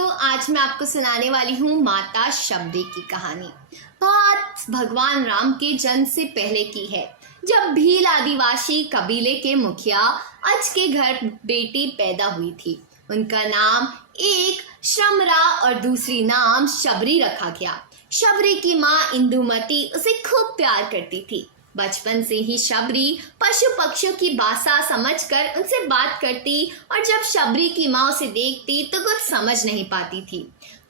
बच्चों, आज मैं आपको सुनाने वाली हूँ माता शबरी की कहानी। बात भगवान राम के जन्म से पहले की है, जब भील आदिवासी कबीले के मुखिया अज के घर बेटी पैदा हुई थी। उनका नाम एक श्रमरा और दूसरी नाम शबरी रखा गया। शबरी की माँ इंदुमती उसे खूब प्यार करती थी। बचपन से ही शबरी पशु पक्षियों की भाषा समझकर उनसे बात करती और जब शबरी की माँ उसे देखती तो कुछ समझ नहीं पाती थी।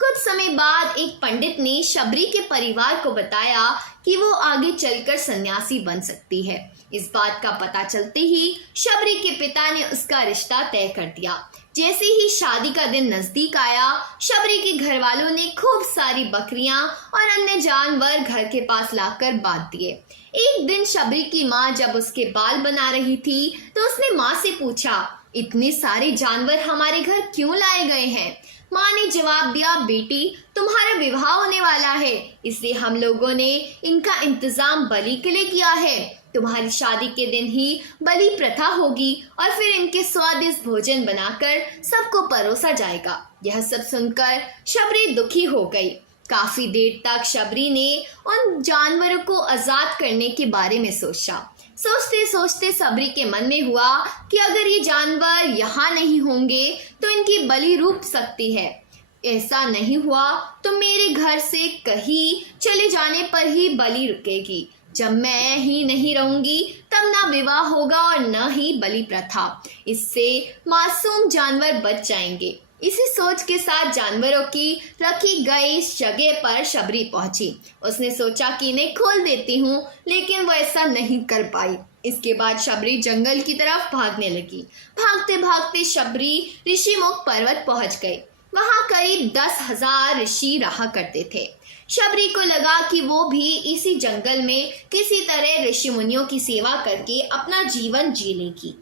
कुछ समय बाद एक पंडित ने शबरी के परिवार को बताया कि वो आगे चलकर सन्यासी बन सकती है। इस बात का पता चलते ही शबरी के पिता ने उसका रिश्ता तय कर दिया। जैसे ही शादी का दिन नजदीक आया, शबरी के घर वालों ने खूब सारी बकरियां और अन्य जानवर घर के पास लाकर बांध दिए। एक दिन शबरी की माँ जब उसके बाल बना रही थी तो उसने माँ से पूछा, इतने सारे जानवर हमारे घर क्यों लाए गए हैं? माँ ने जवाब दिया, बेटी तुम्हारा विवाह होने वाला है, इसलिए हम लोगों ने इनका इंतजाम बलि के लिए किया है। तुम्हारी शादी के दिन ही बलि प्रथा होगी और फिर इनके स्वादिष्ट भोजन बनाकर सबको परोसा जाएगा। यह सब सुनकर शबरी दुखी हो गई। काफी देर तक शबरी ने उन जानवरों को आजाद करने के बारे में सोचा। सोचते सोचते शबरी के मन में हुआ कि अगर ये जानवर यहाँ नहीं होंगे तो इनकी बलि रुक सकती है। ऐसा नहीं हुआ तो मेरे घर से कहीं चले जाने पर ही बलि रुकेगी। जब मैं ही नहीं रहूंगी तब ना विवाह होगा और न ही बलि प्रथा। इससे मासूम जानवर बच जाएंगे। इसी सोच के साथ जानवरों की रखी गई जगह पर शबरी पहुंची। उसने सोचा कि इन्हें खोल देती हूँ, लेकिन वो ऐसा नहीं कर पाई। इसके बाद शबरी जंगल की तरफ भागने लगी। भागते भागते शबरी ऋषिमुख पर्वत पहुंच गई। वहां करीब 10,000 ऋषि रहा करते थे। शबरी को लगा कि वो भी इसी जंगल में किसी तरह ऋषि मुनियों की सेवा करके अपना जीवन जी लेगी।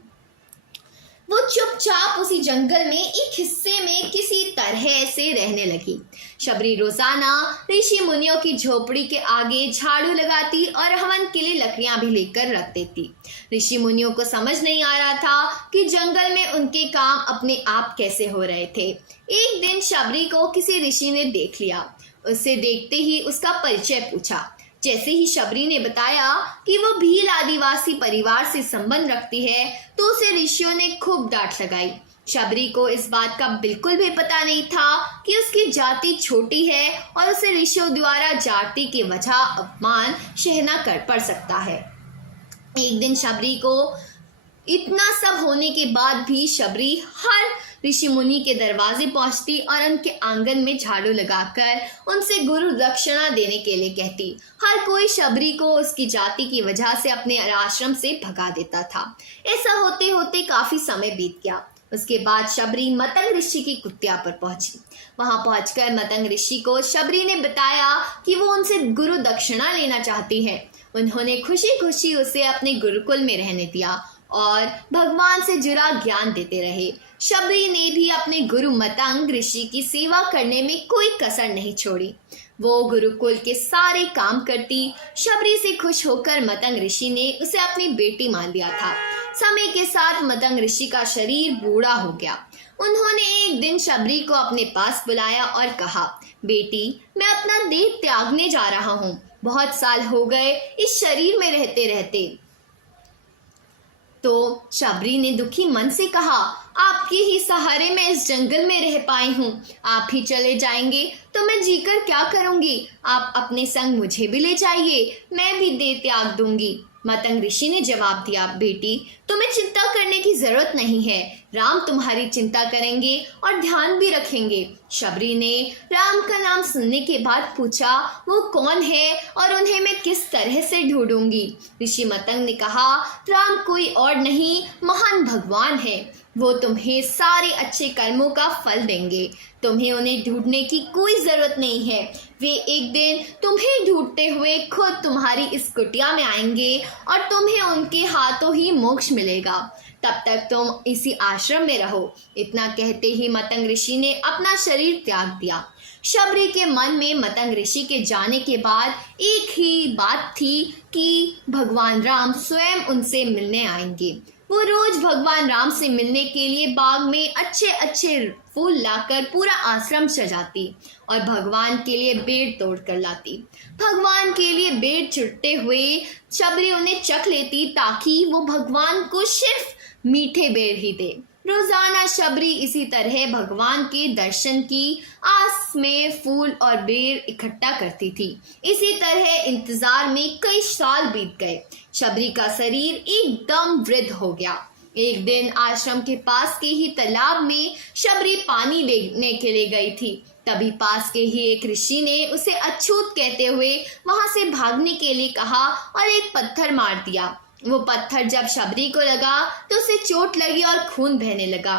वो चुपचाप उसी जंगल में एक हिस्से में किसी तरह से रहने लगी। शबरी रोजाना ऋषि मुनियों की झोपड़ी के आगे झाड़ू लगाती और हवन के लिए लकड़ियां भी लेकर रख देती। ऋषि मुनियों को समझ नहीं आ रहा था कि जंगल में उनके काम अपने आप कैसे हो रहे थे। एक दिन शबरी को किसी ऋषि ने देख लिया। उसे देखते ही उसका परिचय पूछा। जैसे ही शबरी ने बताया कि वो भील आदिवासी परिवार से संबंध रखती है तो उसे ऋषियों ने खूब डांट लगाई। शबरी को इस बात का बिल्कुल भी पता नहीं था कि उसकी जाति छोटी है और उसे ऋषियों द्वारा जाति की वजह अपमान सहना कर पड़ सकता है। एक दिन शबरी को इतना सब होने के बाद भी शबरी हर ऋषि मुनि के दरवाजे पहुंचती और उनके आंगन में झाड़ू लगाकर उनसे गुरु दक्षिणा देने के लिए कहती। हर कोई शबरी को उसकी जाति की वजह से अपने आश्रम से भगा देता था। ऐसा होते होते काफी समय बीत गया। उसके बाद शबरी मतंग ऋषि की कुटिया पर पहुंची। वहां पहुंचकर मतंग ऋषि को शबरी ने बताया कि वो उनसे गुरु दक्षिणा लेना चाहती है। उन्होंने खुशी खुशी उसे अपने गुरुकुल में रहने दिया और भगवान से जुड़ा ज्ञान देते रहे। शबरी ने भी अपने गुरु मतंग ऋषि की सेवा करने में कोई कसर नहीं छोड़ी। वो गुरुकुल के सारे काम करती। शबरी से खुश होकर मतंग ऋषि ने उसे अपनी बेटी मान लिया था। समय के साथ मतंग ऋषि का शरीर बूढ़ा हो गया। उन्होंने एक दिन शबरी को अपने पास बुलाया और कहा, बेटी मैं अपना देह त्यागने जा रहा हूँ। बहुत साल हो गए इस शरीर में रहते रहते। तो शबरी ने दुखी मन से कहा, आपके ही सहारे मैं इस जंगल में रह पाई हूँ। आप ही चले जाएंगे तो मैं जीकर क्या करूँगी? आप अपने संग मुझे भी ले जाइए, मैं भी देह त्याग दूंगी। मतंग ऋषि ने जवाब दिया, बेटी तुम्हें चिंता करने की जरूरत नहीं है। राम तुम्हारी चिंता करेंगे और ध्यान भी रखेंगे। शबरी ने राम का नाम सुनने के बाद पूछा, वो कौन है और उन्हें मैं किस तरह से ढूंढूंगी? ऋषि मतंग ने कहा, राम कोई और नहीं महान भगवान है। वो तुम्हें सारे अच्छे कर्मों का फल देंगे। तुम्हें उन्हें ढूंढने की कोई जरूरत नहीं है। वे एक दिन तुम्हें ढूंढते हुए खुद तुम्हारी इस कुटिया में आएंगे और तुम्हें उनके हाथों ही मोक्ष मिलेगा। तब तक तुम इसी आश्रम में रहो। इतना कहते ही मतंग ऋषि ने अपना शरीर त्याग दिया। शबरी के मन में मतंग ऋषि के जाने के बाद एक ही बात थी कि भगवान राम स्वयं उनसे मिलने आएंगे। वो रोज भगवान राम से मिलने के लिए बाग में अच्छे अच्छे फूल लाकर पूरा आश्रम सजाती और भगवान के लिए बेर तोड़ कर लाती। भगवान के लिए बेर चुटते हुए शबरी उन्हें चख लेती ताकि वो भगवान को सिर्फ मीठे बेर ही दे। रोजाना शबरी इसी तरह भगवान के दर्शन की आस में फूल और बेर इकट्ठा करती थी। इसी तरह इंतजार में कई साल बीत गए। शबरी का शरीर एकदम वृद्ध हो गया। एक दिन आश्रम के पास के ही तालाब में शबरी पानी लेने के लिए गई थी। तभी पास के ही एक ऋषि ने उसे अछूत कहते हुए वहां से भागने के लिए कहा और एक पत्थर मार दिया। वो पत्थर जब शबरी को लगा तो उसे चोट लगी और खून बहने लगा।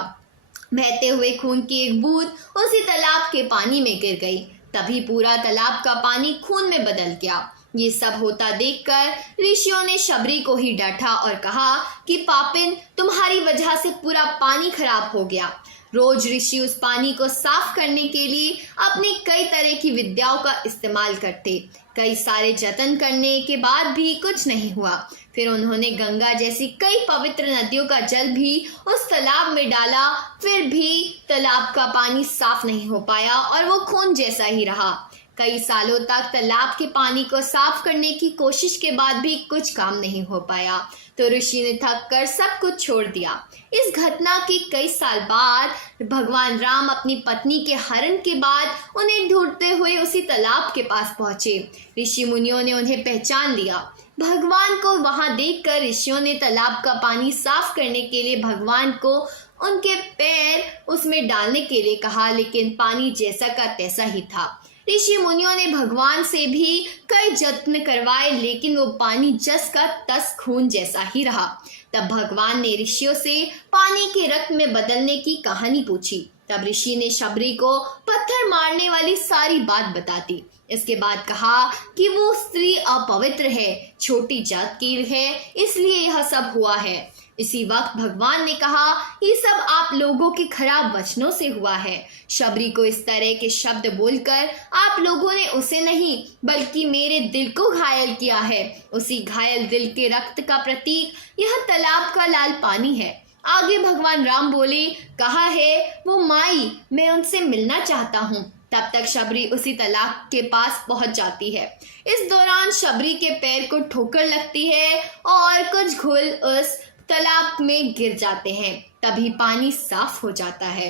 बहते हुए खून की एक बूंद उसी तालाब के पानी में गिर गई। तभी पूरा तालाब का पानी खून में बदल गया। ये सब होता देखकर ऋषियों ने शबरी को ही डांटा और कहा कि पापिन, तुम्हारी वजह से पूरा पानी खराब हो गया। रोज ऋषि उस पानी को साफ करने के लिए अपनी कई तरह की विद्याओं का इस्तेमाल करते। कई सारे जतन करने के बाद भी कुछ नहीं हुआ। फिर उन्होंने गंगा जैसी कई पवित्र नदियों का जल भी उस तालाब में डाला, फिर भी तालाब का पानी साफ नहीं हो पाया और वो खून जैसा ही रहा। कई सालों तक तालाब के पानी को साफ करने की कोशिश के बाद भी कुछ काम नहीं हो पाया, तो ऋषि ने थक कर सब कुछ छोड़ दिया। इस घटना के कई साल बाद भगवान राम अपनी पत्नी के हरण के बाद उन्हें ढूंढते हुए उसी तालाब के पास पहुंचे। ऋषि मुनियों ने उन्हें पहचान लिया। भगवान को वहां देखकर ऋषियों ने तालाब का पानी साफ करने के लिए भगवान को उनके पैर उसमें डालने के लिए कहा, लेकिन पानी जैसा का तैसा ही था। ऋषि मुनियों ने भगवान से भी कई जत्न करवाए, लेकिन वो पानी जस का तस खून जैसा ही रहा। तब भगवान ने ऋषियों से पानी के रक्त में बदलने की कहानी पूछी। तब ऋषि ने शबरी को पत्थर मारने वाली सारी बात बता दी। इसके बाद कहा कि वो स्त्री अपवित्र है, छोटी जात की है, इसलिए यह सब हुआ है। इसी वक्त भगवान ने कहा, ये सब आप लोगों के खराब वचनों से हुआ है। शबरी को इस तरह के शब्द बोलकर आप लोगों ने उसे नहीं बल्कि मेरे दिल को घायल किया है। उसी घायल दिल के रक्त का प्रतीक यह तालाब का लाल पानी है। आगे भगवान राम बोले, कहा है वो माई, मैं उनसे मिलना चाहता हूँ। तब तक शबरी उसी तालाब के पास पहुंच जाती है। इस दौरान शबरी के पैर को ठोकर लगती है और कुछ घुल उस तालाब में गिर जाते हैं। तभी पानी साफ हो जाता है।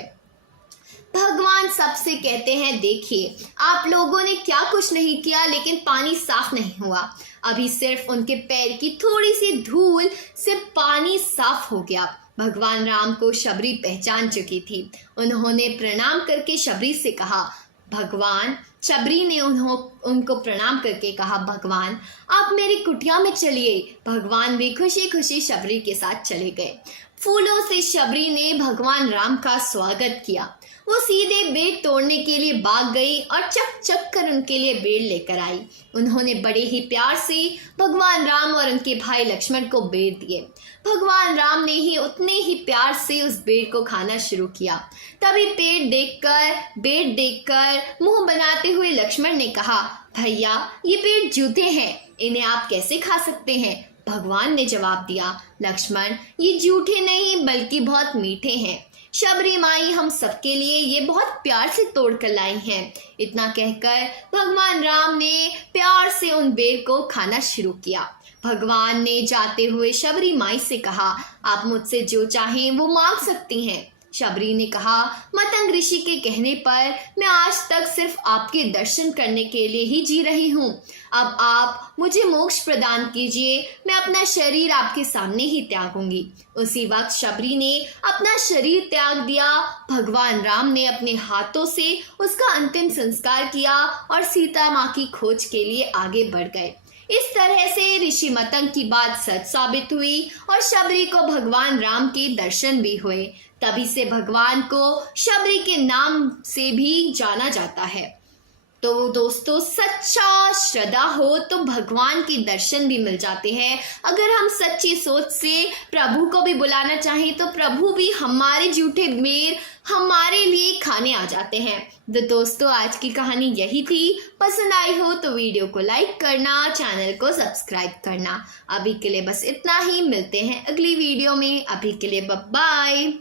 भगवान सबसे कहते हैं, देखिए आप लोगों ने क्या कुछ नहीं किया, लेकिन पानी साफ नहीं हुआ। अभी सिर्फ उनके पैर की थोड़ी सी धूल से पानी साफ हो गया। भगवान राम को शबरी पहचान चुकी थी। उन्होंने प्रणाम करके शबरी से कहा, भगवान। शबरी ने उनको प्रणाम करके कहा, भगवान आप मेरी कुटिया में चलिए। भगवान भी खुशी खुशी शबरी के साथ चले गए। फूलों से शबरी ने भगवान राम का स्वागत किया। वो सीधे बेर तोड़ने के लिए भाग गई और चक चक कर उनके लिए बेर लेकर आई। उन्होंने बड़े ही प्यार से भगवान राम और उनके भाई लक्ष्मण को बेर दिए। भगवान राम ने ही उतने ही प्यार से उस बेर को खाना शुरू किया। तभी बेर देखकर मुंह बनाते हुए लक्ष्मण ने कहा, भैया ये पेड़ जूठे हैं, इन्हें आप कैसे खा सकते हैं? भगवान ने जवाब दिया, लक्ष्मण ये जूठे नहीं बल्कि बहुत मीठे हैं। शबरी माई हम सबके लिए ये बहुत प्यार से तोड़ कर लाई हैं। इतना कहकर भगवान राम ने प्यार से उन बेर को खाना शुरू किया। भगवान ने जाते हुए शबरी माई से कहा, आप मुझसे जो चाहें वो मांग सकती हैं। शबरी ने कहा, मतंग ऋषि के कहने पर मैं आज तक सिर्फ आपके दर्शन करने के लिए ही जी रही हूँ। अब आप मुझे मोक्ष प्रदान कीजिए, मैं अपना शरीर आपके सामने ही त्यागूंगी। उसी वक्त शबरी ने अपना शरीर त्याग दिया। भगवान राम ने अपने हाथों से उसका अंतिम संस्कार किया और सीता माँ की खोज के लिए आगे बढ़ गए। इस तरह से ऋषि मतंग की बात सच साबित हुई और शबरी को भगवान राम के दर्शन भी हुए। तभी से भगवान को शबरी के नाम से भी जाना जाता है। तो दोस्तों, सच्चा श्रद्धा हो तो भगवान के दर्शन भी मिल जाते हैं। अगर हम सच्ची सोच से प्रभु को भी बुलाना चाहें तो प्रभु भी हमारे जूठे बेर हमारे लिए खा गाने आ जाते हैं। तो दोस्तों आज की कहानी यही थी। पसंद आई हो तो वीडियो को लाइक करना, चैनल को सब्सक्राइब करना। अभी के लिए बस इतना ही, मिलते हैं अगली वीडियो में। अभी के लिए बाय बाय।